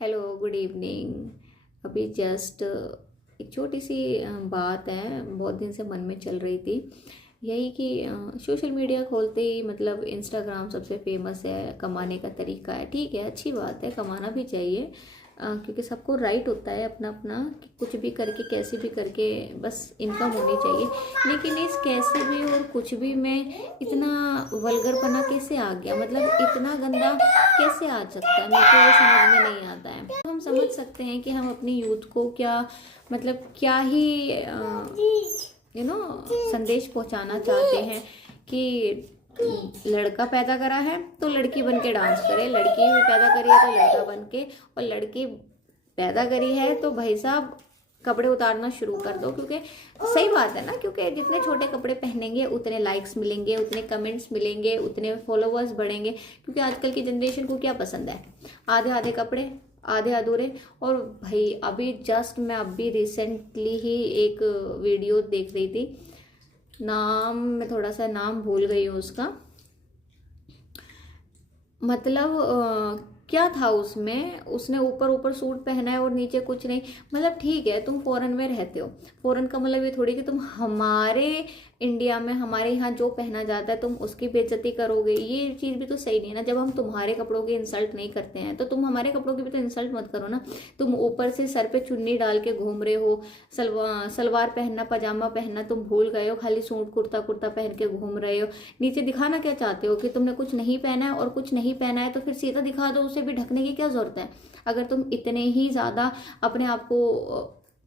Hello, good evening. अभी just एक छोटी सी बात है, बहुत दिन से मन में चल रही थी। यही कि सोशल मीडिया खोलते ही मतलब इंस्टाग्राम सबसे फेमस है, कमाने का तरीका है। ठीक है, अच्छी बात है, कमाना भी चाहिए। क्योंकि सबको राइट होता है अपना अपना कि कुछ भी करके कैसे भी करके बस इनकम होनी चाहिए। लेकिन इस कैसे भी और कुछ भी में इतना वल्गरपना कैसे आ गया, मतलब इतना गंदा कैसे आ सकता है, मेरे को ये समझ में नहीं आता है। हम समझ सकते हैं कि हम अपनी यूथ को क्या मतलब क्या ही संदेश पहुंचाना चाहते हैं कि लड़का पैदा करा है तो लड़की बन के डांस करे, लड़की भी पैदा करी है तो लड़का बन के, और लड़की पैदा करी है तो भाई साहब कपड़े उतारना शुरू कर दो। क्योंकि सही बात है ना, क्योंकि जितने छोटे कपड़े पहनेंगे उतने लाइक्स मिलेंगे, उतने कमेंट्स मिलेंगे, उतने फॉलोवर्स बढ़ेंगे। क्योंकि आजकल की जनरेशन को क्या पसंद है, आधे आधे कपड़े, आधे अधूरे। और भाई अभी जस्ट मैं अभी रिसेंटली ही एक वीडियो देख रही थी, मैं थोड़ा सा नाम भूल गई हूँ उसका। मतलब क्या था उसमें, उसने ऊपर ऊपर सूट पहना है और नीचे कुछ नहीं। मतलब ठीक है, तुम फॉरेन में रहते हो, फॉरेन का मतलब ये थोड़ी कि तुम हमारे इंडिया में हमारे यहाँ जो पहना जाता है तुम उसकी बेइज्जती करोगे। ये चीज़ भी तो सही नहीं है ना। जब हम तुम्हारे कपड़ों की इंसल्ट नहीं करते हैं तो तुम हमारे कपड़ों की भी तो इंसल्ट मत करो ना। तुम ऊपर से सर पे चुन्नी डाल के घूम रहे हो, सलवार पहनना, पजामा पहनना तुम भूल गए हो, खाली सूट कुर्ता कुर्ता पहन के घूम रहे हो। नीचे दिखाना क्या चाहते हो कि तुमने कुछ नहीं पहना है, और कुछ नहीं पहना है तो फिर सीधा दिखा दो, उसे भी ढकने की क्या जरूरत है। अगर तुम इतने ही ज्यादा अपने आप को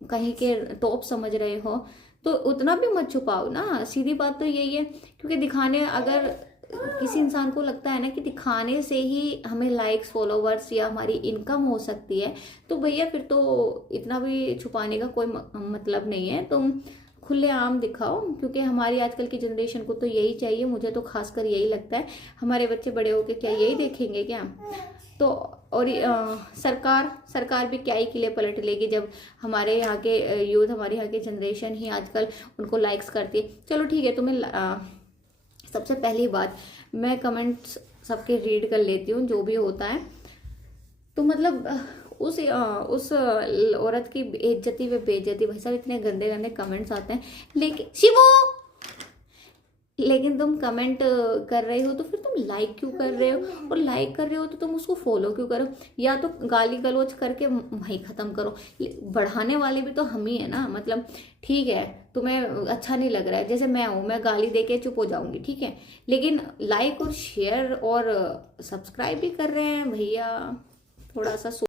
कहीं के टॉप समझ रहे हो तो उतना भी मत छुपाओ ना। सीधी बात तो यही है। क्योंकि दिखाने, अगर किसी इंसान को लगता है ना कि दिखाने से ही हमें लाइक्स, फॉलोवर्स या हमारी इनकम हो सकती है, तो भैया फिर तो इतना भी छुपाने का कोई मतलब नहीं है। तुम खुलेआम दिखाओ। क्योंकि हमारी आजकल की जनरेशन को तो यही चाहिए, मुझे तो खासकर यही लगता है। हमारे बच्चे बड़े होके क्या यही देखेंगे क्या? तो और सरकार सरकार भी क्या ही किले पलट लेगी जब हमारे यहाँ के यूथ, हमारे यहाँ की जनरेशन ही आजकल उनको लाइक्स करती है। चलो ठीक है, तुम्हें सबसे पहली बात, मैं कमेंट्स सबके रीड कर लेती हूँ जो भी होता है। तो मतलब उस औरत की बेइज्जती व बेइज्जती, भाई साहब इतने गंदे गंदे कमेंट्स आते हैं। लेकिन शिवो, लेकिन तुम कमेंट कर रहे हो तो फिर तुम लाइक क्यों कर रहे हो? और लाइक कर रहे हो तो तुम उसको फॉलो क्यों करो? या तो गाली गलौज करके वहीं खत्म करो। बढ़ाने वाले भी तो हम ही है ना। मतलब ठीक है, तुम्हें अच्छा नहीं लग रहा है, जैसे मैं हूं, मैं गाली दे के चुप हो जाऊंगी, ठीक है। लेकिन लाइक और शेयर और सब्सक्राइब भी कर रहे हैं भैया, थोड़ा सा